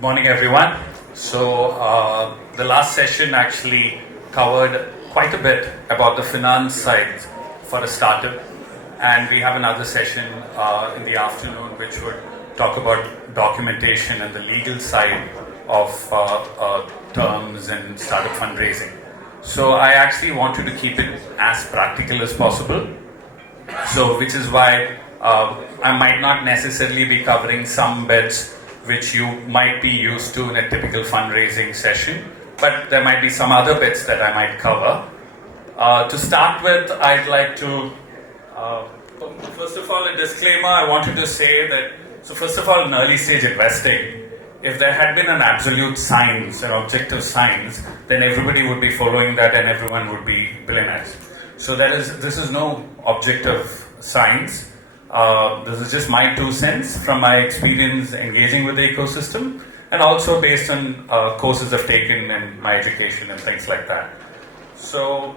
Morning, everyone. The last session actually covered quite a bit about the finance side for a startup, and we have another session in the afternoon which would talk about documentation and the legal side of terms and startup fundraising. So I actually wanted to keep it as practical as possible. So, which is why I might not necessarily be covering some bits which you might be used to in a typical fundraising session, but there might be some other bits that I might cover. To start with, I'd like to, first of all, a disclaimer. I wanted to say that, so first of all, in early stage investing, if there had been an absolute science, an objective science, then everybody would be following that and everyone would be billionaires. So this is no objective science. This is just my 2 cents from my experience engaging with the ecosystem, and also based on courses I've taken in my education and things like that. So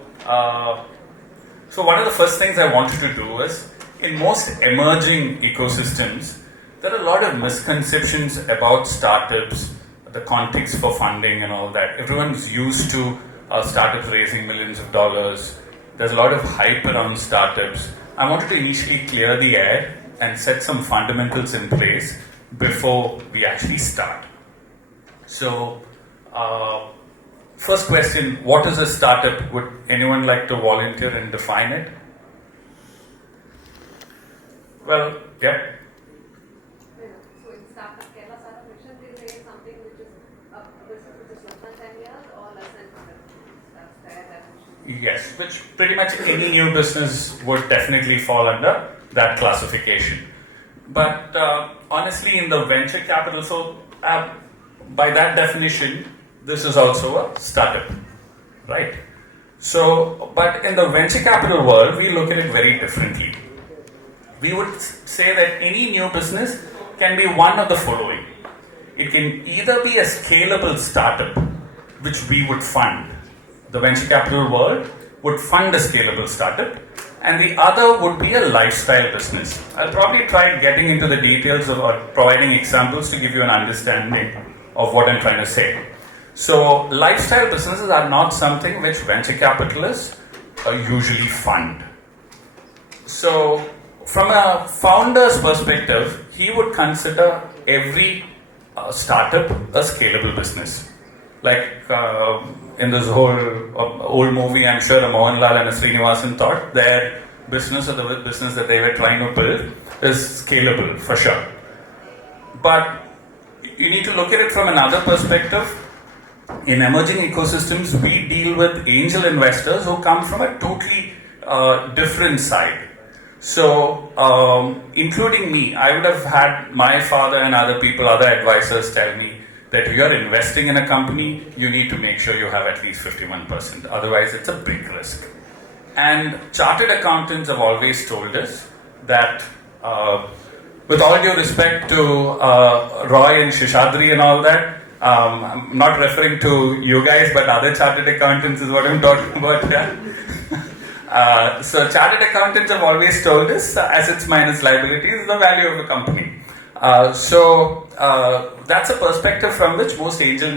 one of the first things I wanted to do is, in most emerging ecosystems, there are a lot of misconceptions about startups, the context for funding and all that. Everyone's used to startups raising millions of dollars. There's a lot of hype around startups. I wanted to initially clear the air and set some fundamentals in place before we actually start. So, first question, what is a startup? Would anyone like to volunteer and define it? Well, yeah. So in startup, Kerala startup mission, they say something which is a business which is less than 10 years or less than 100. That's their definition. Yes, which pretty much any new business would definitely fall under that classification. But honestly, in the venture capital, so by that definition, this is also a startup, right? So, but in the venture capital world, we look at it very differently. We would say that any new business can be one of the following. It can either be a scalable startup, which we would fund. The venture capital world would fund a scalable startup, and the other would be a lifestyle business. I'll probably try getting into the details of or providing examples to give you an understanding of what I'm trying to say. So, lifestyle businesses are not something which venture capitalists usually fund. So, from a founder's perspective, he would consider every startup a scalable business. Like in this whole old movie, I'm sure a Mohanlal and a Srinivasan thought their business or the business that they were trying to build is scalable for sure. But you need to look at it from another perspective. In emerging ecosystems, we deal with angel investors who come from a totally different side. So, including me, I would have had my father and other people, other advisors tell me that if you're investing in a company, you need to make sure you have at least 51%. Otherwise, it's a big risk. And chartered accountants have always told us that, with all due respect to Roy and Shishadri and all that, I'm not referring to you guys, but other chartered accountants is what I'm talking about here. So chartered accountants have always told us assets minus liabilities is the value of a company. That's a perspective from which most angel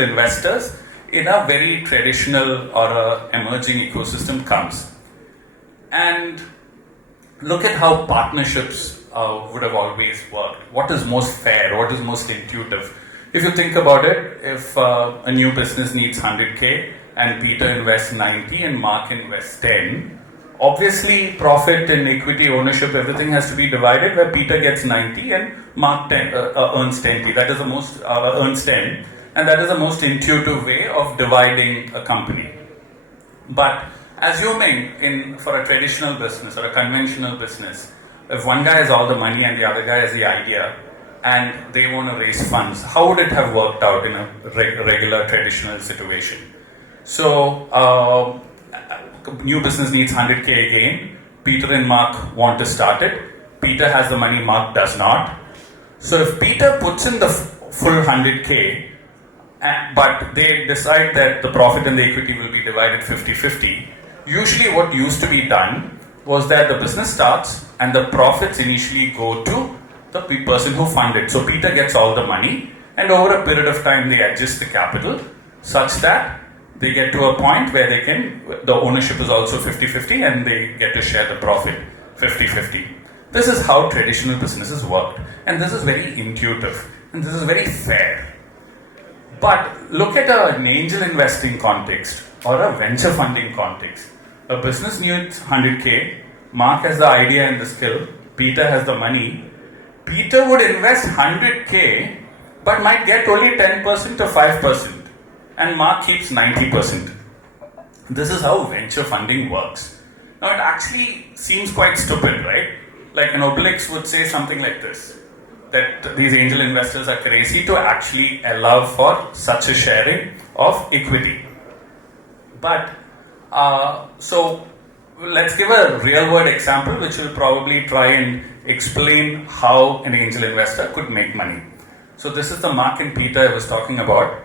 investors in a very traditional or a emerging ecosystem comes. And look at how partnerships would have always worked. What is most fair? What is most intuitive? If you think about it, if a new business needs 100K and Peter invests 90 and Mark invests 10, obviously profit and equity ownership, everything has to be divided where Peter gets 90 and Mark earns 10. That is the most, earns 10, and that is the most intuitive way of dividing a company. But assuming for a traditional business or a conventional business, if one guy has all the money and the other guy has the idea, and they want to raise funds, how would it have worked out in a regular traditional situation? So, new business needs 100K again. Peter and Mark want to start it. Peter has the money, Mark does not. So if Peter puts in the full 100K, but they decide that the profit and the equity will be divided 50-50, usually what used to be done was that the business starts and the profits initially go to the person who funded. So Peter gets all the money and over a period of time they adjust the capital such that they get to a point where the ownership is also 50-50 and they get to share the profit 50-50. This is how traditional businesses work, and this is very intuitive and this is very fair. But look at an angel investing context or a venture funding context. A business needs 100K, Mark has the idea and the skill, Peter has the money. Peter would invest 100K but might get only 10% or 5%, and Mark keeps 90%. This is how venture funding works. Now it actually seems quite stupid, right? Like an Obelix would say something like this, that these angel investors are crazy to actually allow for such a sharing of equity. But so let's give a real world example which will probably try and explain how an angel investor could make money. So this is the Mark and Peter I was talking about.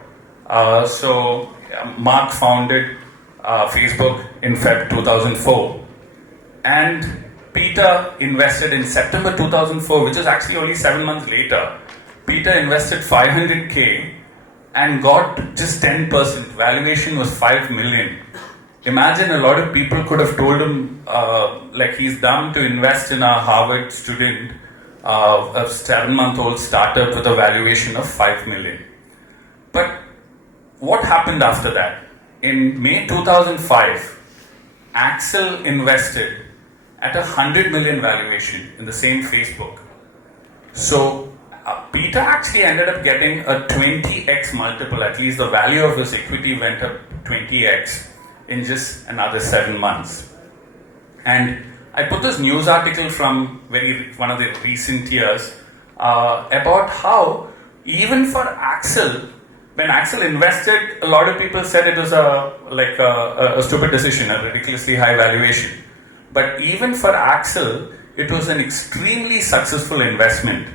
Mark founded Facebook in Feb 2004, and Peter invested in September 2004, which is actually only 7 months later. Peter invested 500K and got just 10%. Valuation was 5 million. Imagine, a lot of people could have told him like he's dumb to invest in a Harvard student, a 7-month-old startup with a valuation of 5 million. But what happened after that? In May 2005, Axel invested at a 100 million valuation in the same Facebook. So Peter actually ended up getting a 20x multiple. At least the value of his equity went up 20x in just another 7 months. And I put this news article from one of the recent years about how even for Axel, when Axel invested, a lot of people said it was a stupid decision, a ridiculously high valuation. But even for Axel, it was an extremely successful investment.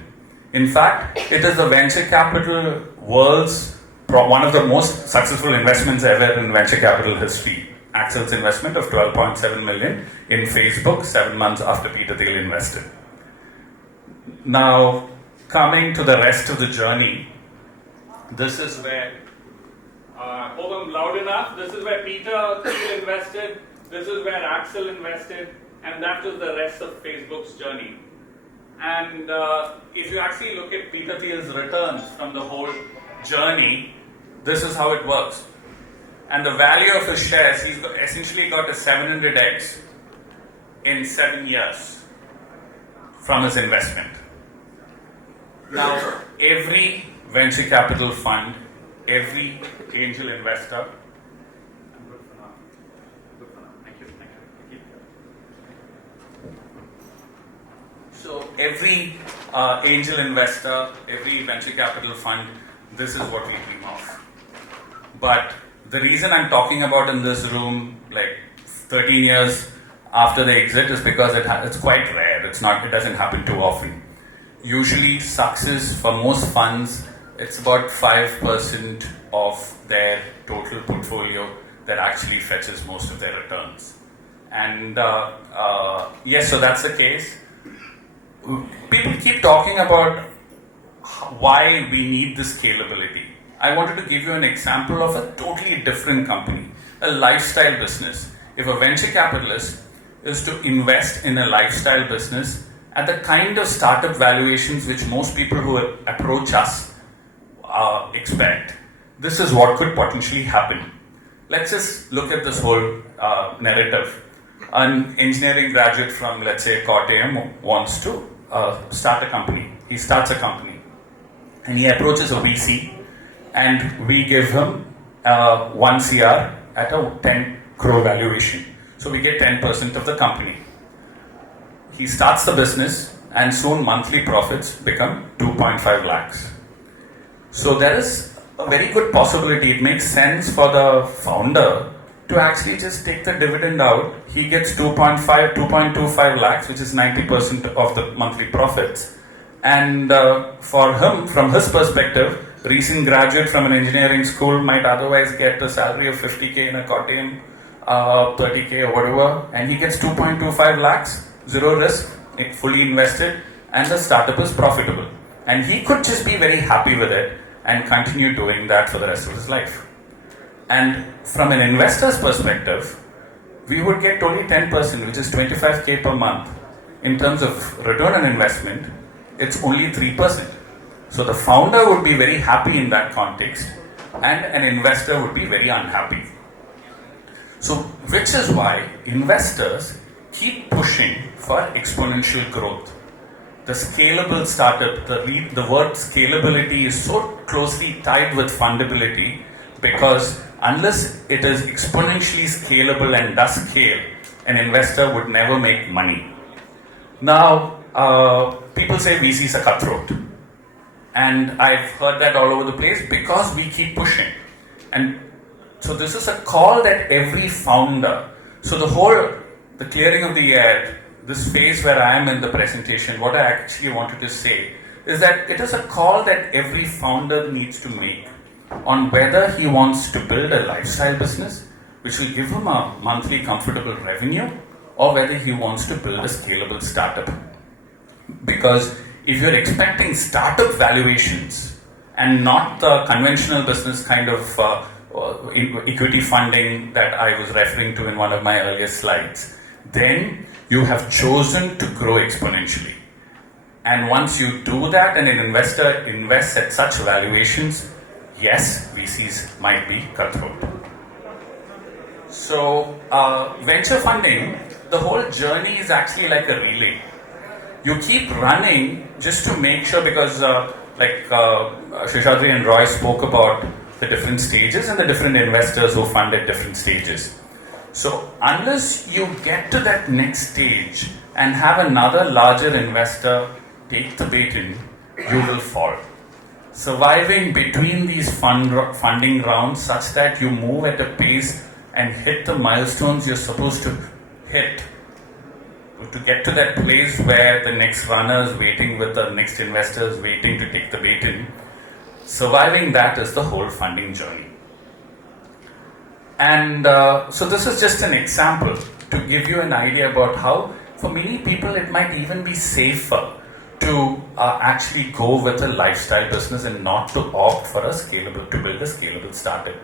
In fact, it is the venture capital world's one of the most successful investments ever in venture capital history. Axel's investment of 12.7 million in Facebook 7 months after Peter Thiel invested. Now, coming to the rest of the journey, this is where, hope I'm loud enough, this is where Peter Thiel invested. This is where Axel invested, and that was the rest of Facebook's journey. And if you actually look at Peter Thiel's returns from the whole journey, this is how it works. And the value of his shares, he's essentially got a 700x in 7 years from his investment. Now, every venture capital fund, every angel investor, so every angel investor, every venture capital fund, this is what we dream of. But the reason I'm talking about in this room, like 13 years after the exit, is because it's quite rare. It doesn't happen too often. Usually, success for most funds, it's about 5% of their total portfolio that actually fetches most of their returns. And yes, so that's the case. People keep talking about why we need this scalability. I wanted to give you an example of a totally different company, a lifestyle business. If a venture capitalist is to invest in a lifestyle business at the kind of startup valuations which most people who approach us expect, this is what could potentially happen. Let's just look at this whole narrative. An engineering graduate from, let's say, Kottayam wants to start a company. He starts a company and he approaches a VC, and we give him 1 CR at a 10 crore valuation. So we get 10% of the company. He starts the business, and soon monthly profits become 2.5 lakhs. So there is a very good possibility. It makes sense for the founder to actually just take the dividend out. He gets 2.25 lakhs, which is 90% of the monthly profits. And for him, from his perspective, recent graduate from an engineering school might otherwise get a salary of 50K in a Kottayam, 30K or whatever, and he gets 2.25 lakhs, zero risk, fully invested, and the startup is profitable. And he could just be very happy with it. and continue doing that for the rest of his life. And from an investor's perspective, we would get only 10%, which is 25K per month. In terms of return on investment, it's only 3%. So the founder would be very happy in that context, and an investor would be very unhappy. So, which is why investors keep pushing for exponential growth. The scalable startup, the word scalability is so closely tied with fundability, because unless it is exponentially scalable and does scale, an investor would never make money. Now, people say VCs are cutthroat. And I've heard that all over the place because we keep pushing. And so this is a call that every founder, so the clearing of the air, this phase where I am in the presentation, what I actually wanted to say is that it is a call that every founder needs to make on whether he wants to build a lifestyle business which will give him a monthly comfortable revenue, or whether he wants to build a scalable startup. Because if you're expecting startup valuations and not the conventional business kind of equity funding that I was referring to in one of my earlier slides, then you have chosen to grow exponentially. And once you do that and an investor invests at such valuations, yes, VCs might be cutthroat. So, venture funding, the whole journey is actually like a relay. You keep running just to make sure, because Sheshadri and Roy spoke about the different stages and the different investors who fund at different stages. So unless you get to that next stage and have another larger investor take the bait in, you will fall. Surviving between these funding rounds such that you move at a pace and hit the milestones you're supposed to hit, to get to that place where the next runner is waiting with the next investors waiting to take the bait in, surviving that is the whole funding journey. And so this is just an example to give you an idea about how, for many people, it might even be safer to actually go with a lifestyle business and not to opt for to build a scalable startup.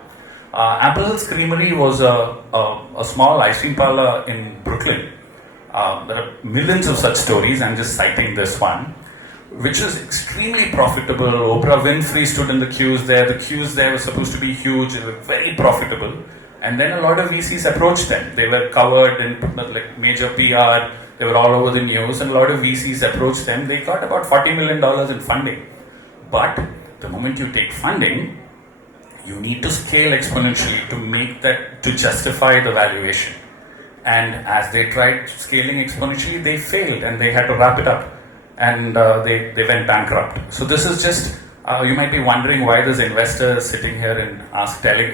Apple Hill's Creamery was a small ice cream parlor in Brooklyn. There are millions of such stories. I'm just citing this one, which is extremely profitable. Oprah Winfrey stood in the queues there. The queues there were supposed to be huge. They were very profitable. And then a lot of VCs approached them. They were covered in like major PR. They were all over the news. And a lot of VCs approached them. They got about $40 million in funding. But the moment you take funding, you need to scale exponentially to make that, to justify the valuation. And as they tried scaling exponentially, they failed and they had to wrap it up, and they went bankrupt. So this is just, you might be wondering why this investor is sitting here and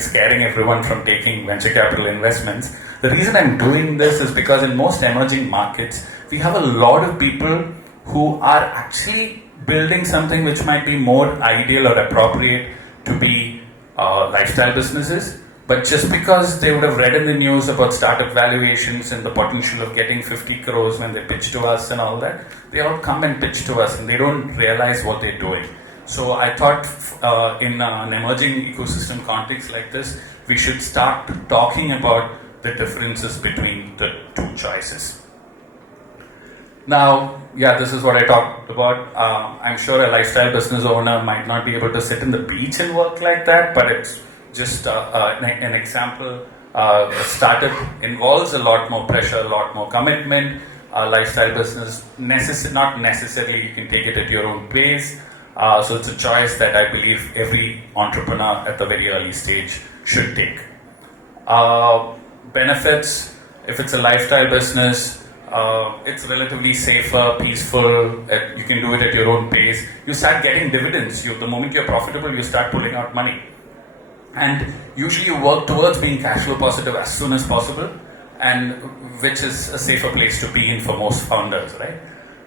scaring everyone from taking venture capital investments. The reason I'm doing this is because in most emerging markets, we have a lot of people who are actually building something which might be more ideal or appropriate to be lifestyle businesses. But just because they would have read in the news about startup valuations and the potential of getting 50 crores when they pitch to us and all that, they all come and pitch to us and they don't realize what they're doing. So I thought in an emerging ecosystem context like this, we should start talking about the differences between the two choices. Now, yeah, this is what I talked about. I'm sure a lifestyle business owner might not be able to sit in the beach and work like that, but it's just an example. A startup involves a lot more pressure, a lot more commitment. A lifestyle business, not necessarily you can take it at your own pace. So it's a choice that I believe every entrepreneur at the very early stage should take. Benefits, if it's a lifestyle business, it's relatively safer, peaceful, you can do it at your own pace. You start getting dividends. The moment you're profitable, you start pulling out money. And usually you work towards being cash flow positive as soon as possible, and which is a safer place to be in for most founders, right?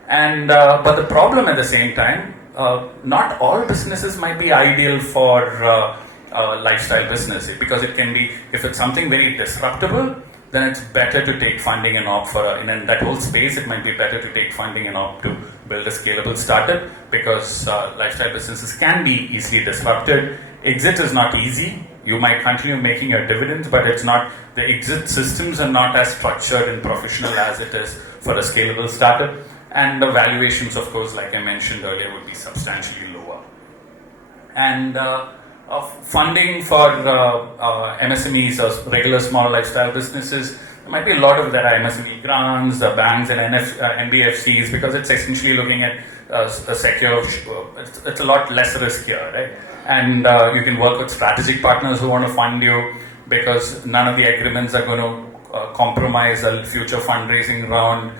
And but the problem at the same time, not all businesses might be ideal for lifestyle business, because it can be, if it's something very disruptible, then it's better to take funding and opt for, in that whole space, it might be better to take funding and opt to build a scalable startup because lifestyle businesses can be easily disrupted. Exit is not easy. You might continue making your dividends, but it's not, the exit systems are not as structured and professional as it is for a scalable startup. And the valuations, of course, like I mentioned earlier, would be substantially lower. And funding for MSMEs or regular small lifestyle businesses, there might be a lot of that are MSME grants, banks and NBFCs, because it's essentially looking at a secure, it's a lot less riskier, right? And you can work with strategic partners who want to fund you, because none of the agreements are going to compromise a future fundraising round.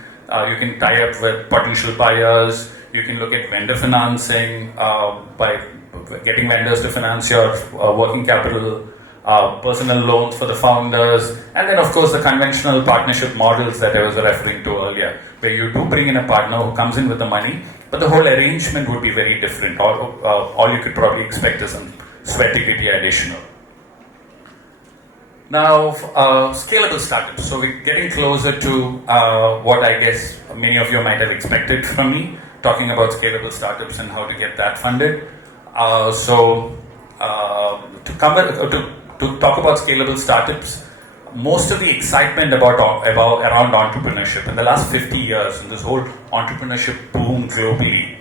You can tie up with potential buyers. You can look at vendor financing by getting vendors to finance your working capital, personal loans for the founders, and then of course the conventional partnership models that I was referring to earlier, where you do bring in a partner who comes in with the money, but the whole arrangement would be very different. All you could probably expect is some sweat equity additional. Now, scalable startups. So we're getting closer to what I guess many of you might have expected from me, talking about scalable startups and how to get that funded. To talk about scalable startups, most of the excitement around entrepreneurship in the last 50 years, and this whole entrepreneurship boom globally,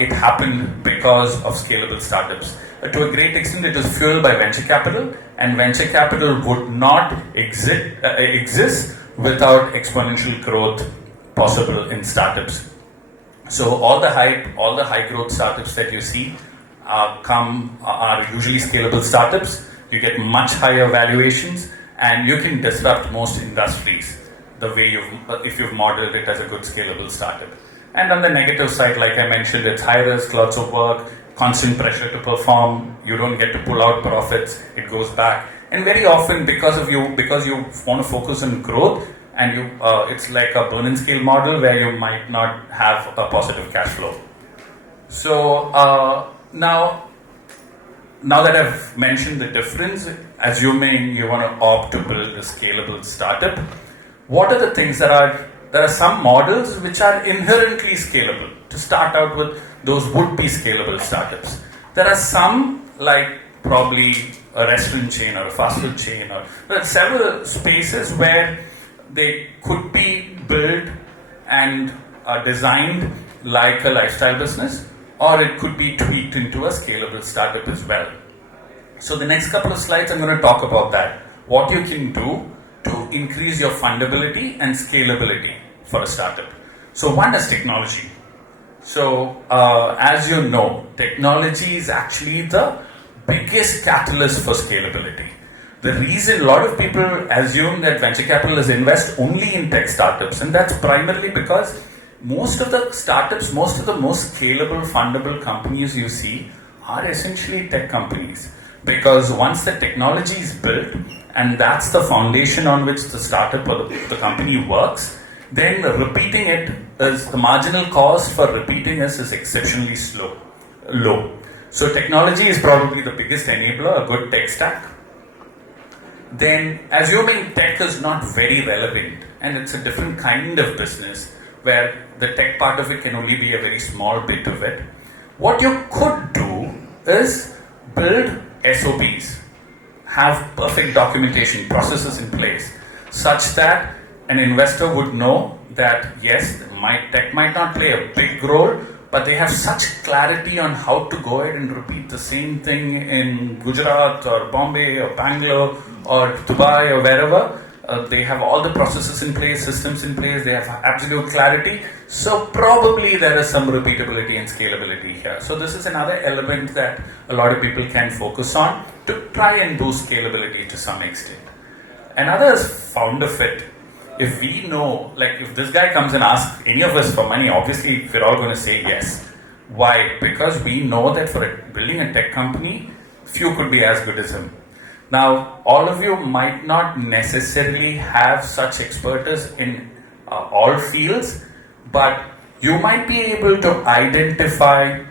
it happened because of scalable startups. To a great extent, it was fueled by venture capital, and venture capital would not exist without exponential growth possible in startups. So all the high growth startups that you see are usually scalable startups. You get much higher valuations, and you can disrupt most industries the way if you've modeled it as a good scalable startup. And on the negative side, like I mentioned, it's high risk, lots of work, constant pressure to perform. You don't get to pull out profits; it goes back. And very often, because you want to focus on growth, and it's like a burn and scale model where you might not have a positive cash flow. So now that I've mentioned the difference, assuming you want to opt to build a scalable startup, what are the things there are some models which are inherently scalable. To start out with, those would be scalable startups. There are some, like probably a restaurant chain or a fast food chain, or there are several spaces where they could be built and designed like a lifestyle business, or it could be tweaked into a scalable startup as well. So the next couple of slides, I'm going to talk about that. What you can do to increase your fundability and scalability for a startup. So one is technology. So as you know, technology is actually the biggest catalyst for scalability. The reason a lot of people assume that venture capitalists invest only in tech startups, and that's primarily because most of the startups, most of the most scalable, fundable companies you see are essentially tech companies. Because once the technology is built, and that's the foundation on which the startup or the company works, then repeating it is, the marginal cost for repeating it is exceptionally low. So technology is probably the biggest enabler, a good tech stack. Then, assuming tech is not very relevant, and it's a different kind of business, where the tech part of it can only be a very small bit of it, what you could do is build SOPs, have perfect documentation, processes in place, such that an investor would know that yes, tech might not play a big role, but they have such clarity on how to go ahead and repeat the same thing in Gujarat or Bombay or Bangalore or Dubai or wherever. They have all the processes in place, systems in place, they have absolute clarity. So probably there is some repeatability and scalability here. So this is another element that a lot of people can focus on to try and boost scalability to some extent. Another is founder fit. If we know, like if this guy comes and asks any of us for money, obviously we're all going to say yes. Why? Because we know that for building a tech company, few could be as good as him. Now, all of you might not necessarily have such expertise in all fields, but you might be able to identify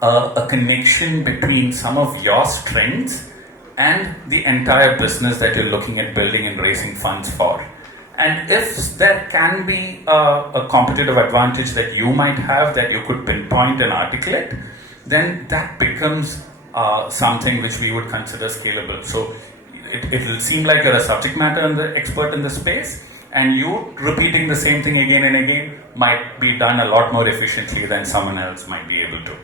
a connection between some of your strengths and the entire business that you're looking at building and raising funds for. And if there can be a competitive advantage that you might have that you could pinpoint and articulate, then that becomes something which we would consider scalable. So it will seem like you're a subject matter expert in the space, and you repeating the same thing again and again might be done a lot more efficiently than someone else might be able to.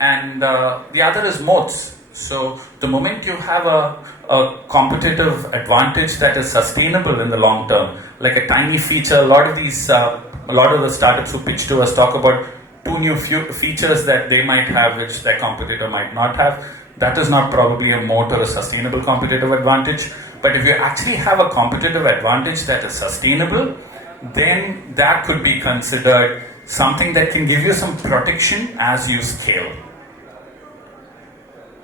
And the other is moats. So the moment you have a competitive advantage that is sustainable in the long term, like a tiny feature, a lot of the startups who pitch to us talk about two new features that they might have which their competitor might not have. That is not probably a moat or a sustainable competitive advantage. But if you actually have a competitive advantage that is sustainable, then that could be considered something that can give you some protection as you scale.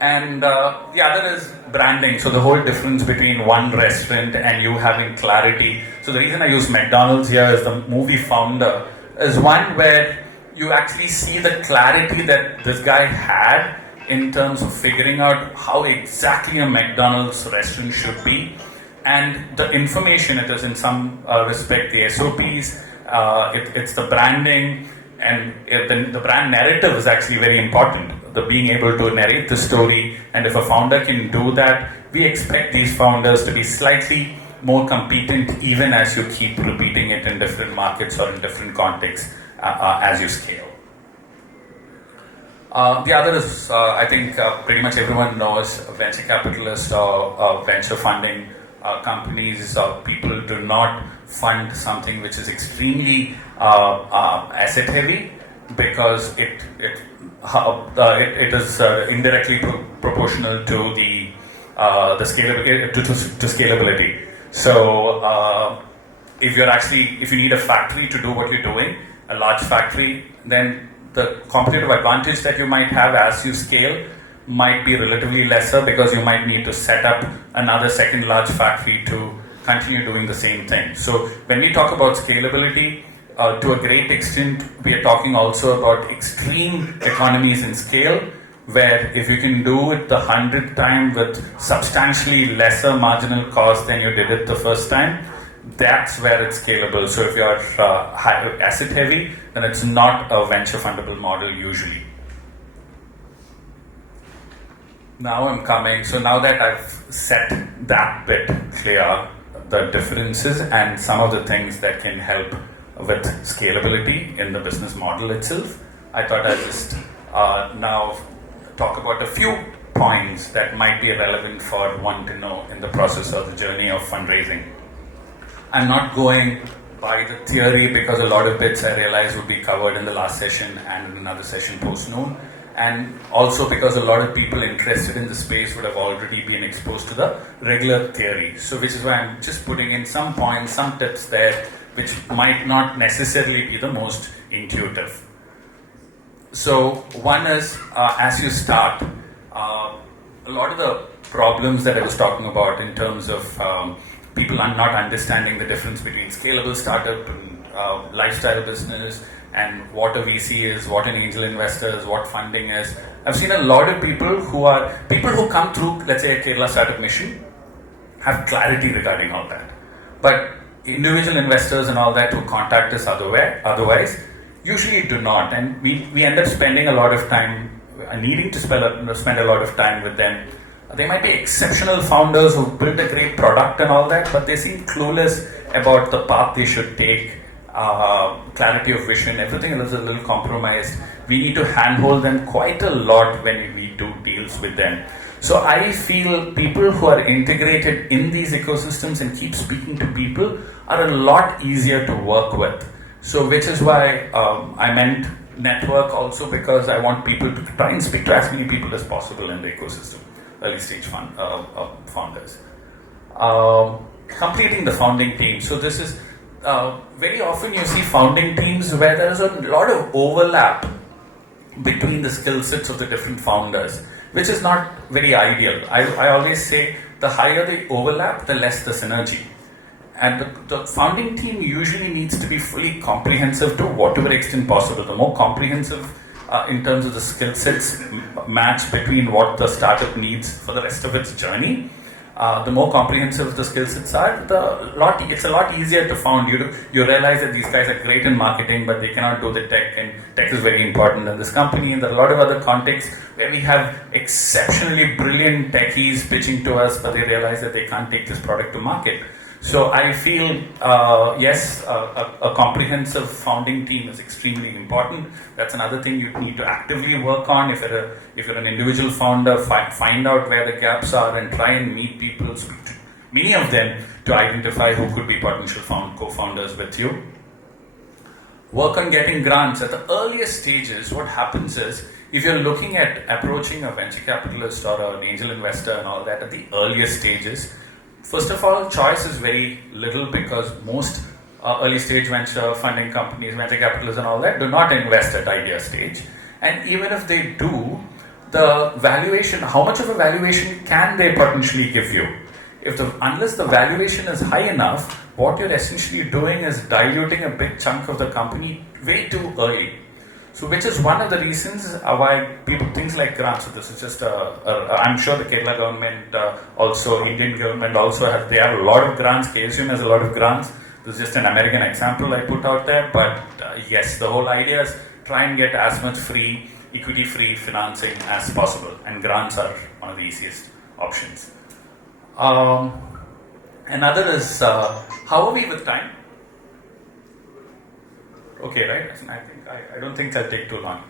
And the other is branding. So the whole difference between one restaurant and you having clarity. So the reason I use McDonald's here is the movie Founder is one where you actually see the clarity that this guy had in terms of figuring out how exactly a McDonald's restaurant should be. And the information, it is in some respect the SOPs, it's the branding, and the brand narrative is actually very important. The being able to narrate the story, and if a founder can do that, we expect these founders to be slightly more competent even as you keep repeating it in different markets or in different contexts as you scale. The other is, I think pretty much everyone knows, venture capitalists or venture funding companies, people do not fund something which is extremely asset heavy, because it is indirectly proportional to the scalability to scalability. So if you need a factory to do what you're doing, a large factory, then the competitive advantage that you might have as you scale might be relatively lesser, because you might need to set up another second large factory to continue doing the same thing. So when we talk about scalability, to a great extent, we are talking also about extreme economies in scale, where if you can do it the 100th time with substantially lesser marginal cost than you did it the first time, that's where it's scalable. So if you're asset heavy, then it's not a venture fundable model usually. Now that I've set that bit clear, the differences and some of the things that can help with scalability in the business model itself, I thought I'd just now talk about a few points that might be relevant for one to know in the process of the journey of fundraising. I'm not going by the theory, because a lot of bits I realized would be covered in the last session and in another session post-noon, and also because a lot of people interested in the space would have already been exposed to the regular theory. So which is why I'm just putting in some points, some tips there, which might not necessarily be the most intuitive. So one is, as you start, a lot of the problems that I was talking about in terms of people are not understanding the difference between scalable startup and lifestyle business, and what a VC is, what an angel investor is, what funding is. I've seen a lot of people who come through, let's say, a Kerala Startup Mission, have clarity regarding all that. But individual investors and all that who contact us otherwise usually do not, and we end up spending a lot of time, needing to spend a lot of time with them. They might be exceptional founders who built a great product and all that, but they seem clueless about the path they should take, clarity of vision, everything is a little compromised. We need to handhold them quite a lot when we do deals with them. So I feel people who are integrated in these ecosystems and keep speaking to people are a lot easier to work with. So which is why I meant network also, because I want people to try and speak to as many people as possible in the ecosystem, early stage founders. Completing the founding team. So this is very often you see founding teams where there is a lot of overlap between the skill sets of the different founders, which is not very ideal. I always say the higher the overlap, the less the synergy. And the founding team usually needs to be fully comprehensive to whatever extent possible. The more comprehensive in terms of the skill sets match between what the startup needs for the rest of its journey, the more comprehensive the skill sets are, it's a lot easier to found. You realize that these guys are great in marketing, but they cannot do the tech, and tech is very important in this company. And there are a lot of other contexts where we have exceptionally brilliant techies pitching to us, but they realize that they can't take this product to market. So I feel, yes, a comprehensive founding team is extremely important. That's another thing you need to actively work on. If you're an individual founder, find out where the gaps are and try and meet people, speak to many of them to identify who could be potential co-founders with you. Work on getting grants. At the earliest stages, what happens is, if you're looking at approaching a venture capitalist or an angel investor and all that at the earliest stages, first of all, choice is very little because most early stage venture funding companies, venture capitalists and all that do not invest at idea stage. And even if they do, the valuation, how much of a valuation can they potentially give you? Unless the valuation is high enough, what you're essentially doing is diluting a big chunk of the company way too early. So, which is one of the reasons why things like grants. So, this is just I'm sure the Kerala government, also Indian government, also they have a lot of grants. KSUM has a lot of grants. This is just an American example I put out there. But yes, the whole idea is try and get as much equity-free financing as possible, and grants are one of the easiest options. Another is how are we with time? Okay, right? I don't think I'll take too long.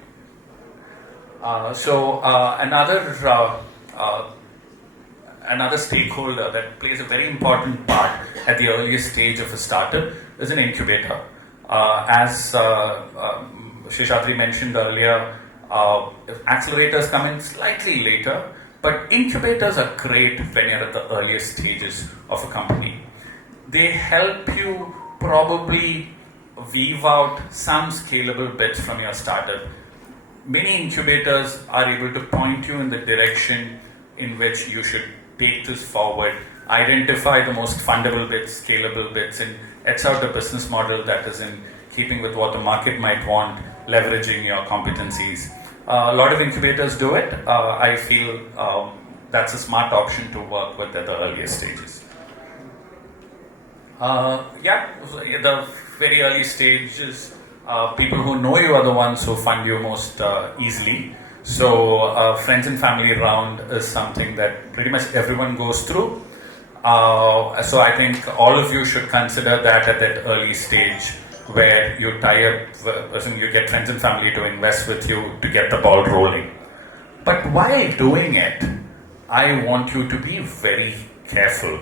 Another stakeholder that plays a very important part at the earliest stage of a startup is an incubator. As Sheshatri mentioned earlier, accelerators come in slightly later, but incubators are great when you're at the earliest stages of a company. They help you probably weave out some scalable bits from your startup. Many incubators are able to point you in the direction in which you should take this forward, identify the most fundable bits, scalable bits, and etch out a business model that is in keeping with what the market might want, leveraging your competencies. A lot of incubators do it. I feel that's a smart option to work with at the earliest stages. The very early stages, people who know you are the ones who fund you most easily. So friends and family round is something that pretty much everyone goes through. So I think all of you should consider that at that early stage where you tie up, you get friends and family to invest with you to get the ball rolling. But while doing it, I want you to be very careful.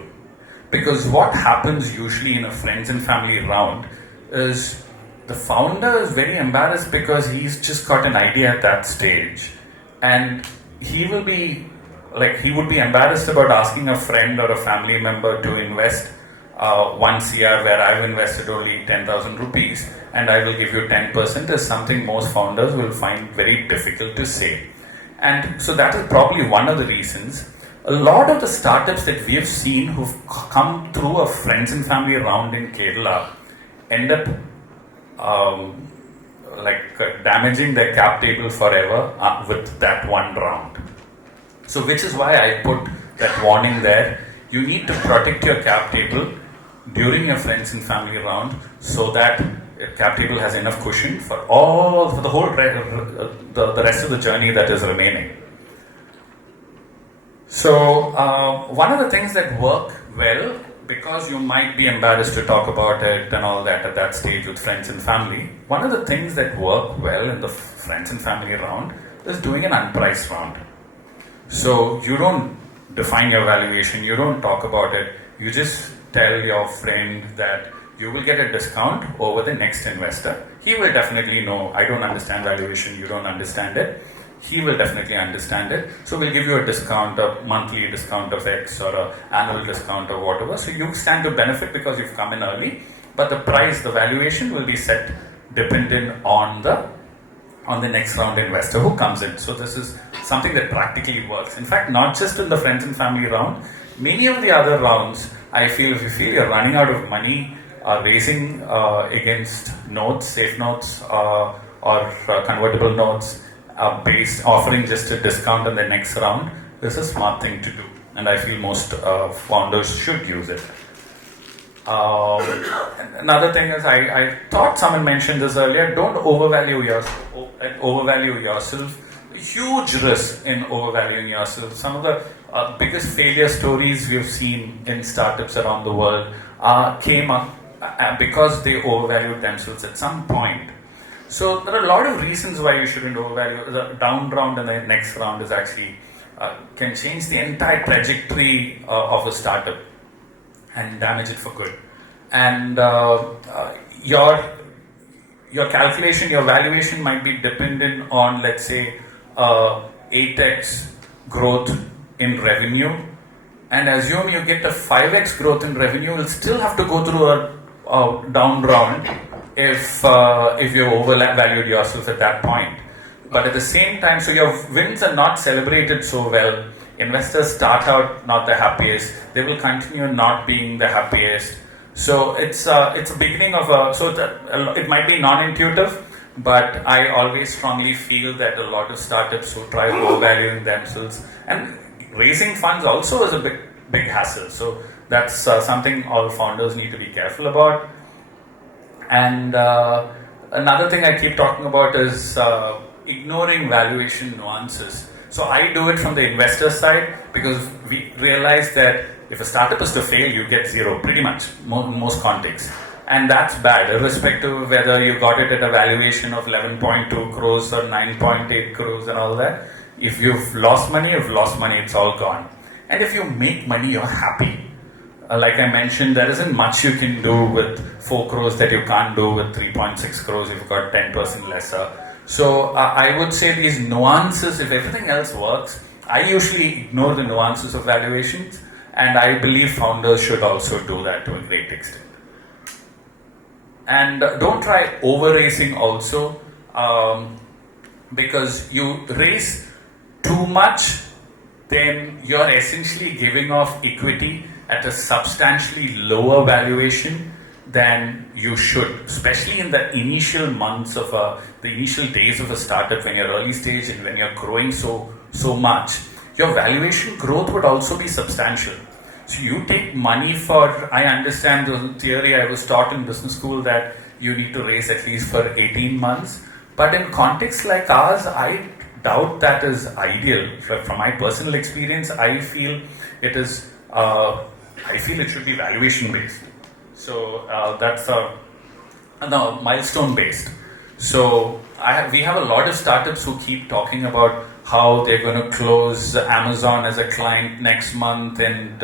Because what happens usually in a friends and family round is the founder is very embarrassed because he's just got an idea at that stage. And he would be embarrassed about asking a friend or a family member to invest 1 CR where I've invested only 10,000 rupees and I will give you 10% is something most founders will find very difficult to say. And so that is probably one of the reasons. A lot of the startups that we have seen who've come through a friends and family round in Kerala end up damaging their cap table forever with that one round. So which is why I put that warning there. You need to protect your cap table during your friends and family round so that your cap table has enough cushion for the whole the rest of the journey that is remaining. So one of the things that work well, because you might be embarrassed to talk about it and all that at that stage with friends and family, one of the things that work well in the friends and family round is doing an unpriced round. So you don't define your valuation, you don't talk about it, you just tell your friend that you will get a discount over the next investor. He will definitely know, I don't understand valuation, you don't understand it. He will definitely understand it. So we'll give you a discount, a monthly discount of X or an annual discount or whatever. So you stand to benefit because you've come in early. But the price, the valuation will be set dependent on the next round investor who comes in. So this is something that practically works. In fact, not just in the friends and family round, many of the other rounds, I feel if you feel you're running out of money, raising against notes, safe notes or convertible notes, offering just a discount on the next round is a smart thing to do. and I feel most founders should use it. Um, Another thing is, I thought someone mentioned this earlier. Don't overvalue yourself. Huge risk in overvaluing yourself. Some of the biggest failure stories we've seen in startups around the world came up because they overvalued themselves at some point. So there are a lot of reasons why you shouldn't overvalue. The down round and the next round is actually can change the entire trajectory of a startup and damage it for good. And your calculation, your valuation might be dependent on, let's say, 8x growth in revenue, and assume you get a 5x growth in revenue, you'll still have to go through a down round if you overvalued yourself at that point. But at the same time, so your wins are not celebrated so well. Investors start out not the happiest. They will continue not being the happiest. So it's a beginning of it might be non-intuitive, but I always strongly feel that a lot of startups who try overvaluing themselves, and raising funds also is a big hassle. So that's something all founders need to be careful about. And another thing I keep talking about is ignoring valuation nuances. So I do it from the investor side because we realize that if a startup is to fail, you get zero, pretty much, most contexts. And that's bad, irrespective of whether you got it at a valuation of 11.2 crores or 9.8 crores and all that. If you've lost money, it's all gone. And if you make money, you're happy. Like I mentioned, there isn't much you can do with 4 crores that you can't do with 3.6 crores if you've got 10% lesser. So I would say these nuances, if everything else works, I usually ignore the nuances of valuations, and I believe founders should also do that to a great extent. And don't try over-raising also, because you raise too much, then you're essentially giving off equity at a substantially lower valuation than you should, especially in the initial months of the initial days of a startup, when you're early stage and when you're growing so much. Your valuation growth would also be substantial. So you take money for, I understand the theory I was taught in business school that you need to raise at least for 18 months. But in contexts like ours, I doubt that is ideal. From my personal experience, I feel it should be valuation based. So that's milestone based. So we have a lot of startups who keep talking about how they're going to close Amazon as a client next month and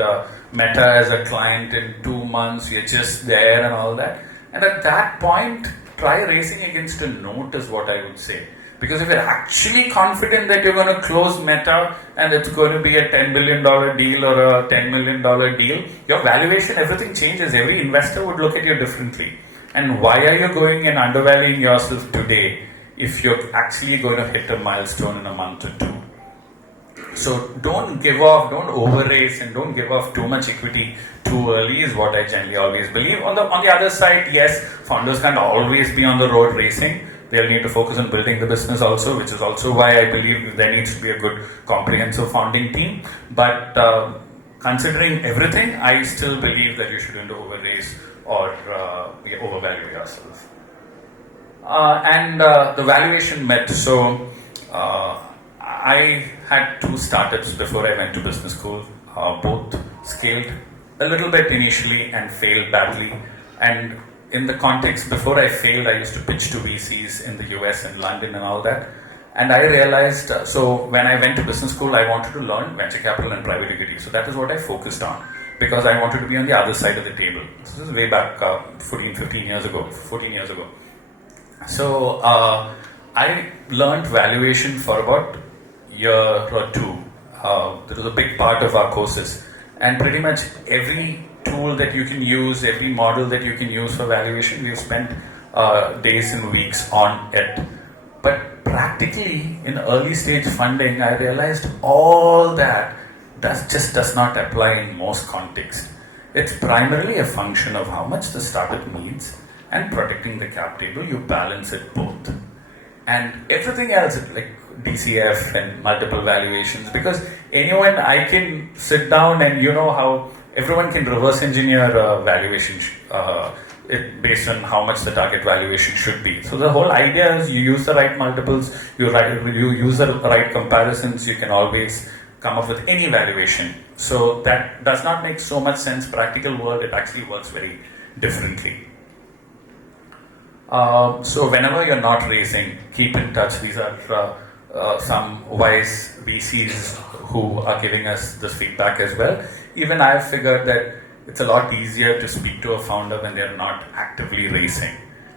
Meta as a client in 2 months. We're just there and all that. And at that point, try raising against a note is what I would say. Because if you're actually confident that you're going to close Meta and it's going to be a $10 billion deal or a $10 million deal, your valuation, everything changes. Every investor would look at you differently. And why are you going and undervaluing yourself today if you're actually going to hit a milestone in a month or two? So don't give off, don't over-raise, and don't give off too much equity too early is what I generally always believe. On the other side, yes, founders can't always be on the road racing. They'll need to focus on building the business also, which is also why I believe there needs to be a good comprehensive founding team. But considering everything, I still believe that you shouldn't over-raise or overvalue yourself. And the valuation myth. So I had 2 startups before I went to business school. Both scaled a little bit initially and failed badly. And in the context, before I failed, I used to pitch to VCs in the US and London and all that. And I realized, so when I went to business school, I wanted to learn venture capital and private equity. So that is what I focused on, because I wanted to be on the other side of the table. This is way back 14 years ago. So I learned valuation for about a year or 2. That was a big part of our courses. And pretty much every tool that you can use, every model that you can use for valuation, we've spent days and weeks on it. But practically, in early stage funding, I realized all that just does not apply in most contexts. It's primarily a function of how much the startup needs and protecting the cap table. You balance it both. and everything else like DCF and multiple valuations, because anyone I can sit down and how everyone can reverse engineer a valuation based on how much the target valuation should be. So the whole idea is you use the right multiples, you use the right comparisons, you can always come up with any valuation. So that does not make so much sense. Practical world, it actually works very differently. So whenever you're not raising, keep in touch. These are some wise VCs who are giving us this feedback as well. Even I've figured that it's a lot easier to speak to a founder when they're not actively raising.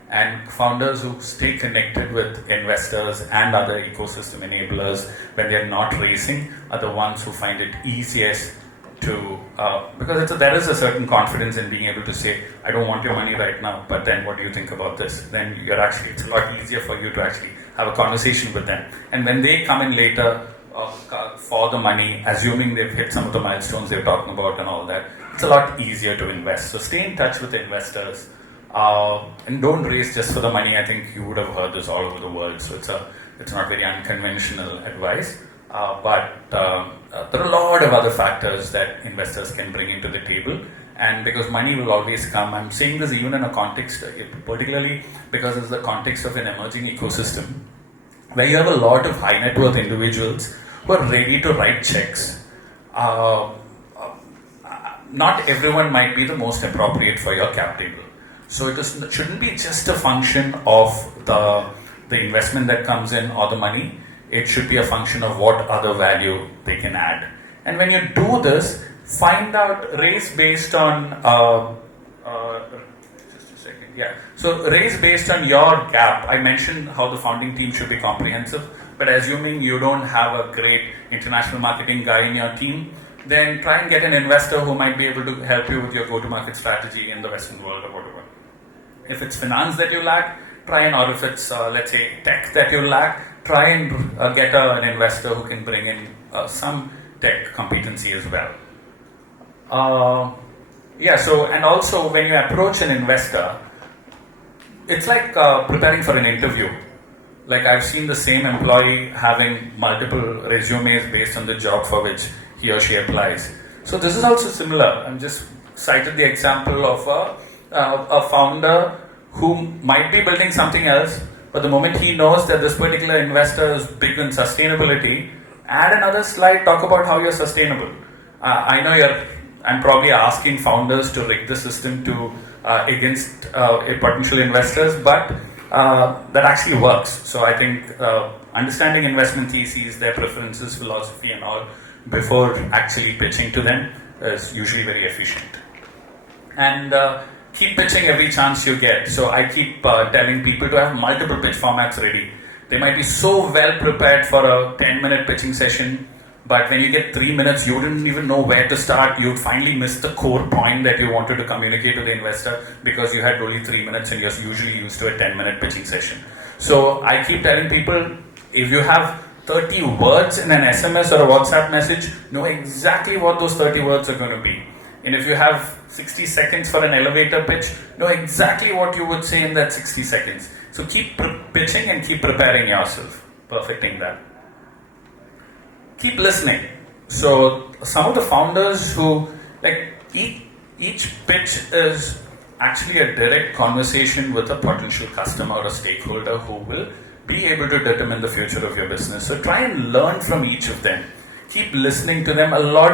And founders who stay connected with investors and other ecosystem enablers when they're not raising are the ones who find it easiest to, because there is a certain confidence in being able to say, I don't want your money right now, but then what do you think about this? Then it's a lot easier for you to actually have a conversation with them. And when they come in later for the money, assuming they've hit some of the milestones they're talking about and all that, it's a lot easier to invest. So stay in touch with investors and don't raise just for the money. I think you would have heard this all over the world, so it's not very unconventional advice. But there are a lot of other factors that investors can bring into the table, and because money will always come. I'm saying this even in a context, particularly because it's the context of an emerging ecosystem where you have a lot of high net worth individuals who are ready to write checks. Not everyone might be the most appropriate for your cap table. So it shouldn't be just a function of the investment that comes in or the money. It should be a function of what other value they can add. And when you do this, find out, raise based on, just a second, yeah. So raise based on your gap. I mentioned how the founding team should be comprehensive, but assuming you don't have a great international marketing guy in your team, then try and get an investor who might be able to help you with your go-to-market strategy in the Western world or whatever. If it's finance that you lack, try and, or if it's, let's say, tech that you lack, try and get an investor who can bring in some tech competency as well. So, and also when you approach an investor, it's like preparing for an interview. Like I've seen the same employee having multiple resumes based on the job for which he or she applies. So this is also similar. I'm just cited the example of a founder who might be building something else, but the moment he knows that this particular investor is big in sustainability, add another slide, talk about how you're sustainable. I know I'm probably asking founders to rig the system to against potential investors, but that actually works. So I think understanding investment theses, their preferences, philosophy and all before actually pitching to them is usually very efficient. And keep pitching every chance you get. So I keep telling people to have multiple pitch formats ready. They might be so well prepared for a 10-minute pitching session, but when you get 3 minutes, you didn't even know where to start. You'd finally miss the core point that you wanted to communicate to the investor because you had only 3 minutes and you're usually used to a 10-minute pitching session. So I keep telling people, if you have 30 words in an SMS or a WhatsApp message, know exactly what those 30 words are going to be. And if you have 60 seconds for an elevator pitch, know exactly what you would say in that 60 seconds. So keep pitching and keep preparing yourself, perfecting that. Keep listening. So some of the founders who, like, each pitch is actually a direct conversation with a potential customer or a stakeholder who will be able to determine the future of your business. So try and learn from each of them. Keep listening to them. A lot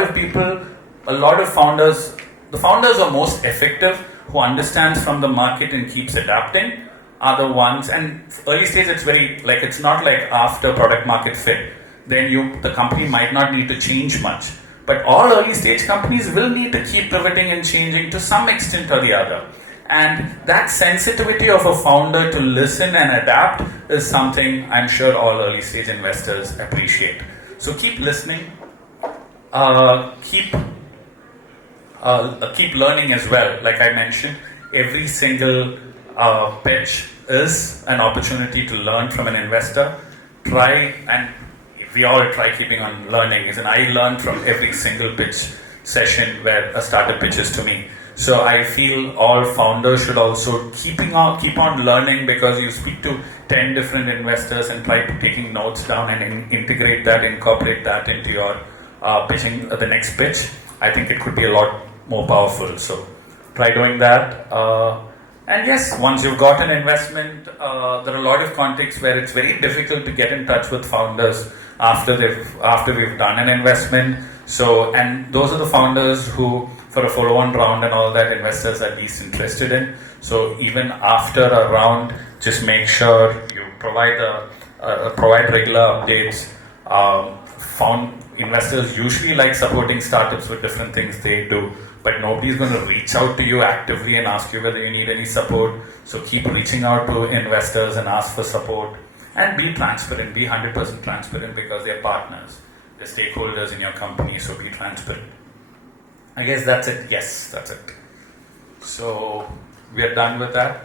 of founders, the founders are most effective who understands from the market and keeps adapting are the ones, and early stage it's not like after product market fit, then the company might not need to change much. But all early stage companies will need to keep pivoting and changing to some extent or the other. And that sensitivity of a founder to listen and adapt is something I'm sure all early stage investors appreciate. So keep listening, keep learning as well. Like I mentioned, every single pitch is an opportunity to learn from an investor. We all try keeping on learning. And I learn from every single pitch session where a startup pitches to me. So I feel all founders should also keep on learning, because you speak to 10 different investors and try to taking notes down and integrate that, incorporate that into your pitching the next pitch. I think it could be a lot more powerful. So try doing that. And yes, once you've got an investment, there are a lot of contexts where it's very difficult to get in touch with founders after we've done an investment. So, and those are the founders who, for a follow-on round and all that, investors are least interested in. So even after a round, just make sure you provide regular updates. Investors usually like supporting startups with different things they do, but nobody's going to reach out to you actively and ask you whether you need any support. So keep reaching out to investors and ask for support, and be transparent, be 100% transparent, because they're partners, they're stakeholders in your company, so be transparent. I guess that's it. Yes, that's it. So we are done with that.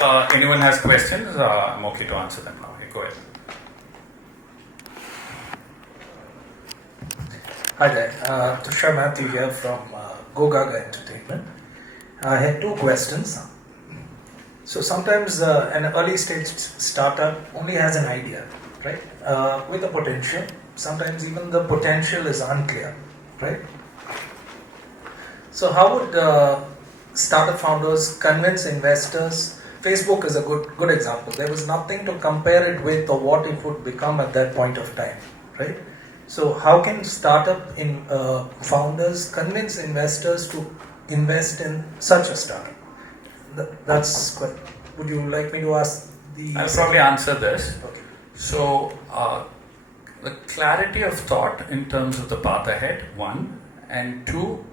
If anyone has questions, I'm okay to answer them now. Go ahead. Hi there, Tushar Matthew here from GoGaga Entertainment. I had two questions. So sometimes an early stage startup only has an idea, right? With a potential. Sometimes even the potential is unclear, right? So how would startup founders convince investors? Facebook is a good example. There was nothing to compare it with or what it would become at that point of time, right? So how can founders convince investors to invest in such a startup? That's quite. Would you like me to ask the? I'll probably answer this. Okay. So the clarity of thought in terms of the path ahead, one, and two,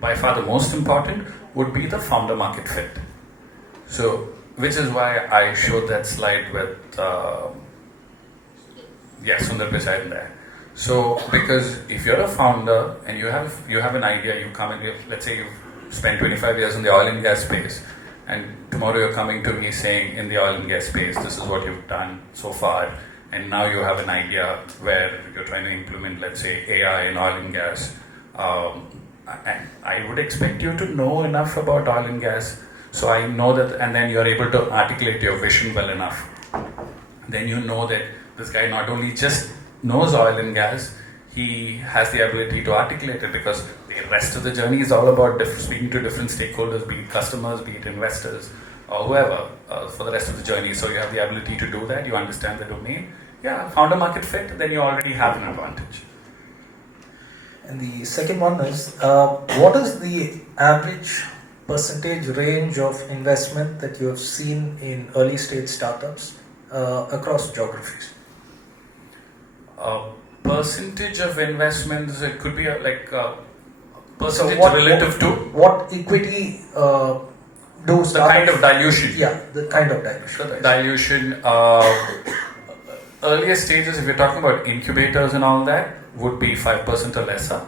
by far the most important, would be the founder market fit. So, which is why I showed that slide with Sundar Pichai there. So, because if you're a founder and you have an idea, you come in, let's say you've spent 25 years in the oil and gas space, and tomorrow you're coming to me saying, in the oil and gas space, this is what you've done so far, and now you have an idea where you're trying to implement, let's say, AI in oil and gas. I would expect you to know enough about oil and gas, so I know that, and then you're able to articulate your vision well enough. Then you know that this guy not only just knows oil and gas, he has the ability to articulate it, because the rest of the journey is all about speaking to different stakeholders, be it customers, be it investors, or whoever, for the rest of the journey. So you have the ability to do that, you understand the domain. Yeah, founder market fit, then you already have an advantage. And the second one is, what is the average percentage range of investment that you have seen in early stage startups across geographies? Percentage of investments, it could be percentage relative to what equity do the kind of dilution. Yeah, the kind of dilution. So the dilution, earlier stages, if you're talking about incubators and all that, would be 5% or lesser.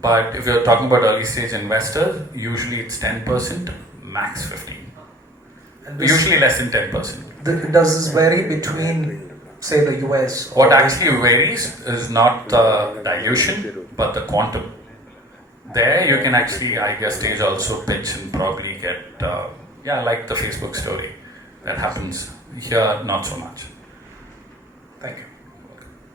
But if you're talking about early stage investors, usually it's 10%, max 15%. Usually less than 10%. Does this vary between, say, the US? What actually varies is not the dilution, but the quantum. There you can actually, idea stage, also pitch and probably get, like the Facebook story. That happens. Here, not so much. Thank you.